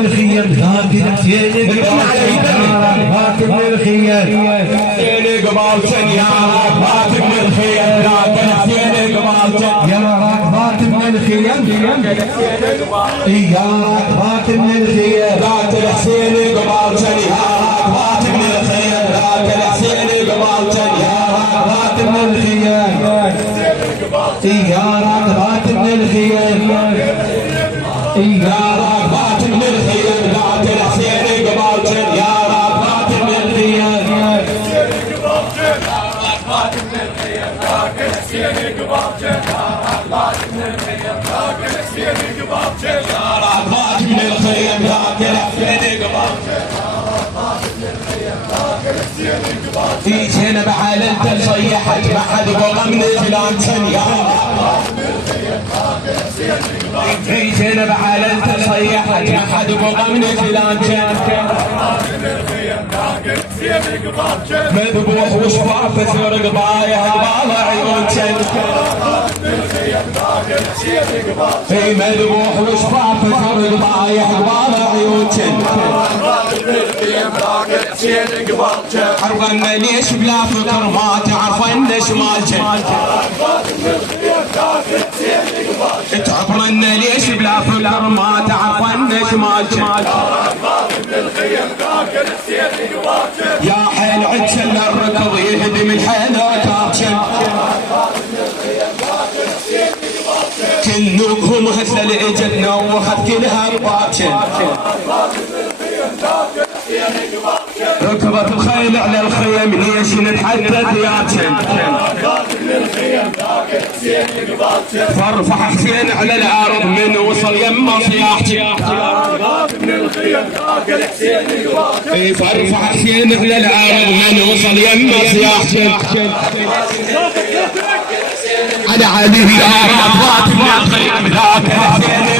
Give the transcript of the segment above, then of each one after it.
الخيم ذاك الحسين ذاك الخيم حسين قبالتن يا راكبات من الخيم ذاك الحسين قبالتن يا راكبات من الخيم يا راكبات من الخيم ذاك الحسين قبالتن يا راكبات من الخيم ذاك الحسين قبالتن يا راكبات من الخيم يا راكبات من الخيم يا راكبات من الخيم ذاك الحسين قبالتن يا راكبات من الخيم راكبات من الخيم ذاك الحسين قبالتن يا راكبات من الخيم ذاك الحسين قبالتن يا راكبات من الخيم ذاك الحسين قبالتن في جنب حالته صيحت ما حد بغى من جلانتن يا في جنب حالته صيحت ما حد بغى من جلانتن مذبوح وشفافه سرق ضايع قبال عيونتن في مذبوح وشفافه سرق ضايع قبال عيونتن عرفنا ليش بلا فكر ما تعرفنا شمالتن تعبرنا ليش بلا فكر ما تعرفنا شمالتن يا حيل عدسن الركض يهدم الحيل وكابتن كلكم هسه لإجتنا وخذ كلها ببابتن ركبت الخيل على الخيم ليش نتحدث ياتن فارفع حسين على الارض من وصل يما صياحتي فارفع حسين على الارض من وصل يما صياحتي على علي يا راكبات من الخيم ذاك حسين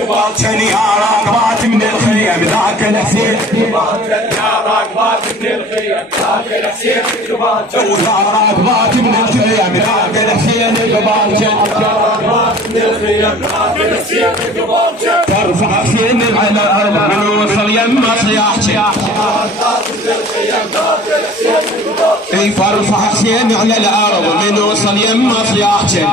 قبالتن يا راكبات من الخيم ذاك الحسين يا راكبات من الخيم ذاك الحسين قبالتن يا راكبات من الخيم ذاك الحسين قبالتن ترفع حسين على الارض من وصل يما صياحتي فارفع حسين على الارض من وصل يما صياحتي